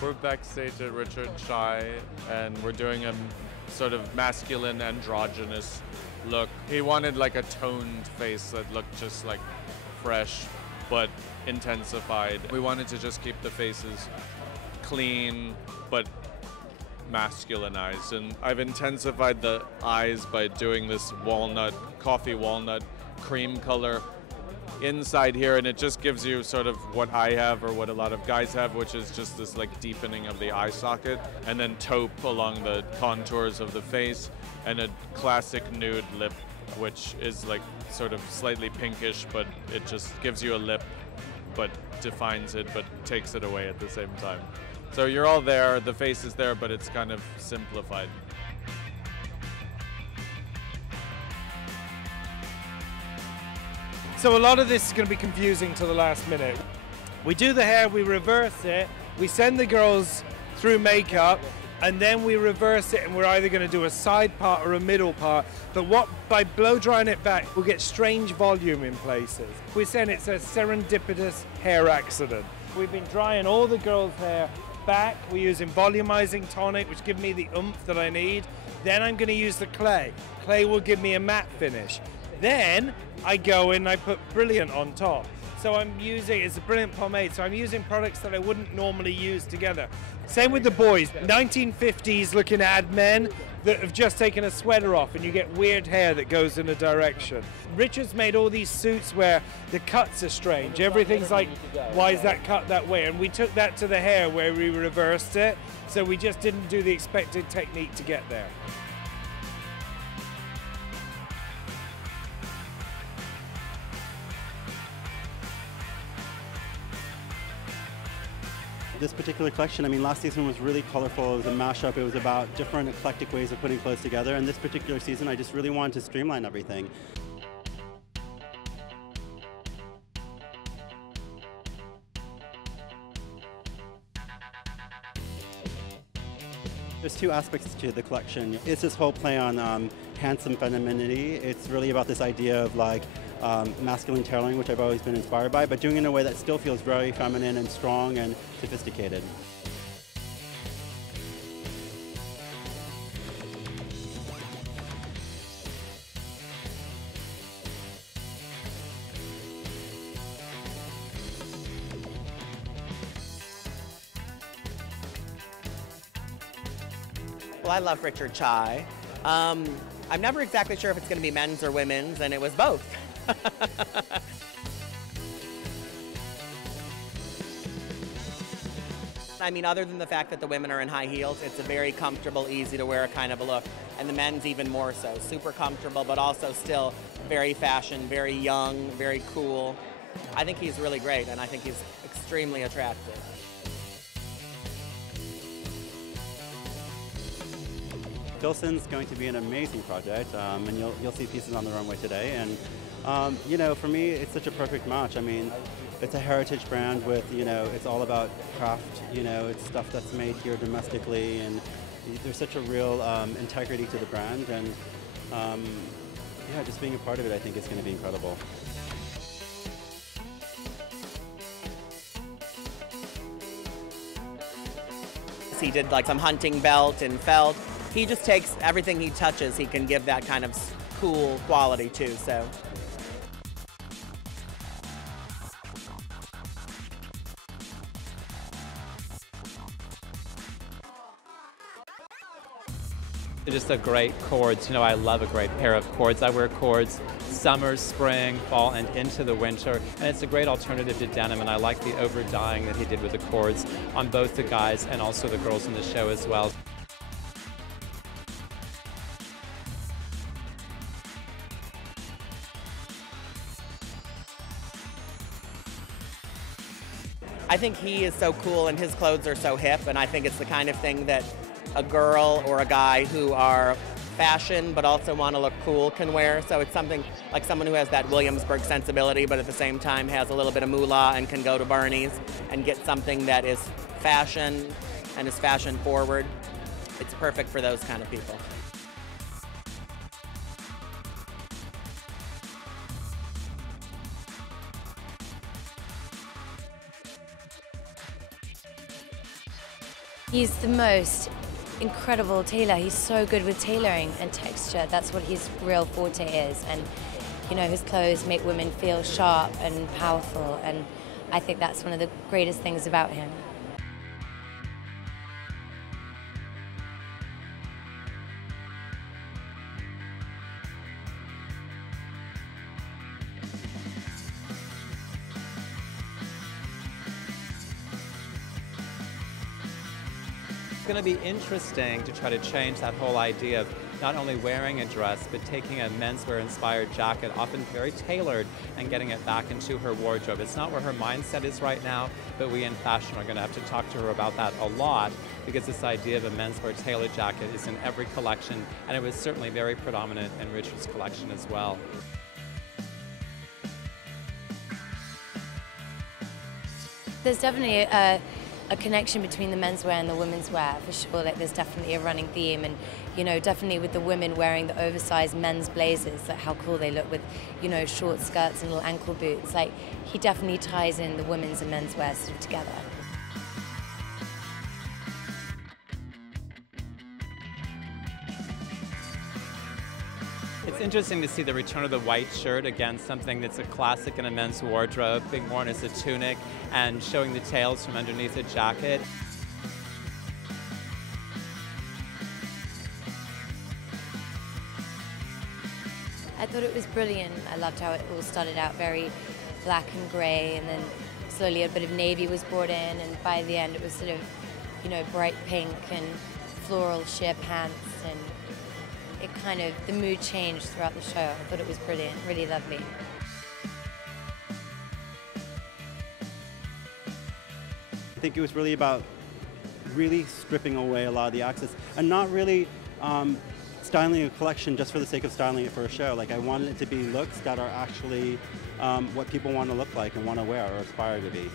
We're backstage at Richard Chai, and we're doing a sort of masculine androgynous look. He wanted like a toned face that looked just like fresh but intensified. We wanted to just keep the faces clean but masculinized, and I've intensified the eyes by doing this coffee walnut cream color inside here, and it just gives you sort of what I have or what a lot of guys have, which is just this like deepening of the eye socket, and then taupe along the contours of the face, and a classic nude lip, which is like sort of slightly pinkish, but it just gives you a lip but defines it but takes it away at the same time. So you're all there, the face is there, but it's kind of simplified. So a lot of this is going to be confusing to the last minute. We do the hair, we reverse it, we send the girls through makeup, and then we reverse it, and we're either going to do a side part or a middle part. But by blow drying it back, we'll get strange volume in places. We're saying it's a serendipitous hair accident. We've been drying all the girls' hair back. We're using volumizing tonic, which gives me the oomph that I need. Then I'm going to use the clay. Clay will give me a matte finish. Then I go in and I put Brilliant on top. So it's a Brilliant pomade, so I'm using products that I wouldn't normally use together. Same with the boys, 1950s looking ad men that have just taken a sweater off, and you get weird hair that goes in a direction. Richard's made all these suits where the cuts are strange. Everything's like, why is that cut that way? And we took that to the hair where we reversed it, so we just didn't do the expected technique to get there. This particular collection, I mean, last season was really colorful. It was a mashup. It was about different eclectic ways of putting clothes together. And this particular season, I just really wanted to streamline everything. There's two aspects to the collection. It's this whole play on handsome femininity. It's really about this idea of like masculine tailoring, which I've always been inspired by, but doing it in a way that still feels very feminine and strong and sophisticated. Well, I love Richard Chai. I'm never exactly sure if it's going to be men's or women's, and it was both. I mean, other than the fact that the women are in high heels, it's a very comfortable, easy to wear kind of a look. And the men's even more so. Super comfortable, but also still very fashion, very young, very cool. I think he's really great, and I think he's extremely attractive. Filson's going to be an amazing project, and you'll see pieces on the runway today. And you know, for me, it's such a perfect match. I mean, it's a heritage brand with, you know, it's all about craft. You know, it's stuff that's made here domestically, and there's such a real integrity to the brand. And yeah, just being a part of it, I think is going to be incredible. He did like some hunting belt and felt. He just takes everything he touches, he can give that kind of cool quality too, so. They're just a great cords. You know, I love a great pair of cords. I wear cords summer, spring, fall, and into the winter. And it's a great alternative to denim, and I like the over-dyeing that he did with the cords on both the guys and also the girls in the show as well. I think he is so cool and his clothes are so hip, and I think it's the kind of thing that a girl or a guy who are fashion but also want to look cool can wear. So it's something like someone who has that Williamsburg sensibility but at the same time has a little bit of moolah and can go to Barney's and get something that is fashion and is fashion forward. It's perfect for those kind of people. He's the most incredible tailor. He's so good with tailoring and texture. That's what his real forte is. And you know, his clothes make women feel sharp and powerful, and I think that's one of the greatest things about him. It's going to be interesting to try to change that whole idea of not only wearing a dress, but taking a menswear-inspired jacket, often very tailored, and getting it back into her wardrobe. It's not where her mindset is right now, but we in fashion are going to have to talk to her about that a lot, because this idea of a menswear tailored jacket is in every collection, and it was certainly very predominant in Richard's collection as well. There's definitely a connection between the menswear and the women's wear, for sure. Like, there's definitely a running theme, and you know, definitely with the women wearing the oversized men's blazers, like how cool they look with, you know, short skirts and little ankle boots. Like, he definitely ties in the women's and men's wear sort of together. It's interesting to see the return of the white shirt, again, something that's a classic in a men's wardrobe, being worn as a tunic and showing the tails from underneath a jacket. I thought it was brilliant. I loved how it all started out very black and grey, and then slowly a bit of navy was brought in, and by the end it was sort of, you know, bright pink and floral sheer pants, and it kind of, the mood changed throughout the show. I thought it was brilliant, really lovely. I think it was really about really stripping away a lot of the access and not really styling a collection just for the sake of styling it for a show. Like, I wanted it to be looks that are actually what people want to look like and want to wear or aspire to be.